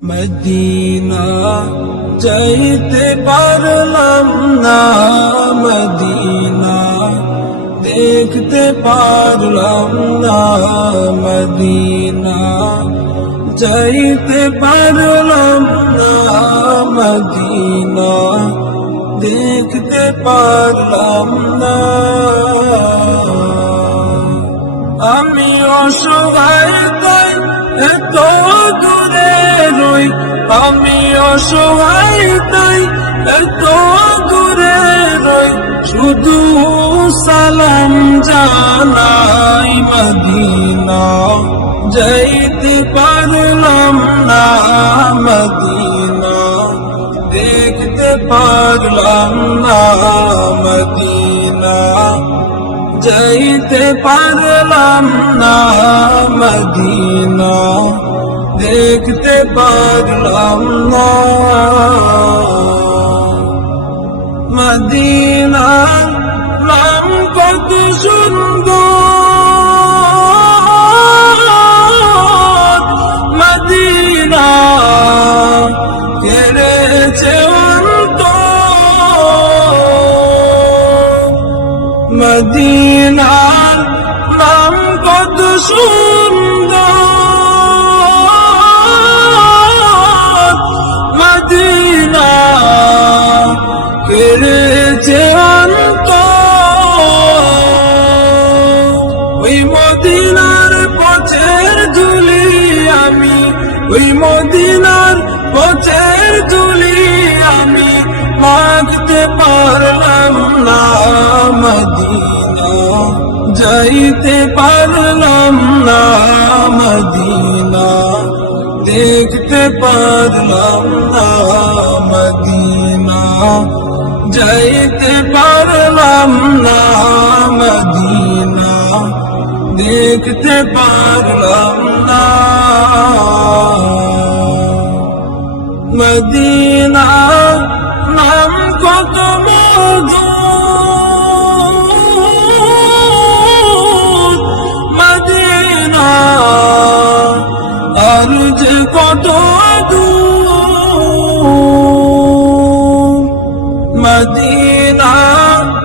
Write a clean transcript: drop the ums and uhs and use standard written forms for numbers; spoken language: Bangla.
মদিনা যাইতে পারলাম না, মদিনা দেখতে পারলাম না, মদিনা যাইতে পারলাম না, মদিনা দেখতে পারলাম না। আমি অসহায় তাই এত দূরে রই, আমি অসহায় তাই এত দূরে রই, শুধু সালাম জানাই। মদিনা যাইতে পারলাম না, মদিনা দেখতে পারলাম না, মদিনা যাইতে পারলাম না, মদিনা দেখতে পারলাম না। মদিনা নাম কত সুন্দর, মদিনা কেড়েছে মদিনার নাম কত সুন্দর, মদিনা কেড়েছে ওই মদিনার পথের ধুলি আমি, ওই মদিনার পথের ধুলি আমি মাখতে পারলাম না, মদিনা যাইতে পারলাম না, মদিনা দেখতে পারলাম না, মদিনা যাইতে পারলাম না, মদিনা দেখতে পারলাম না। মদিনা নাম কত মধুর, মদিনা আর যে কত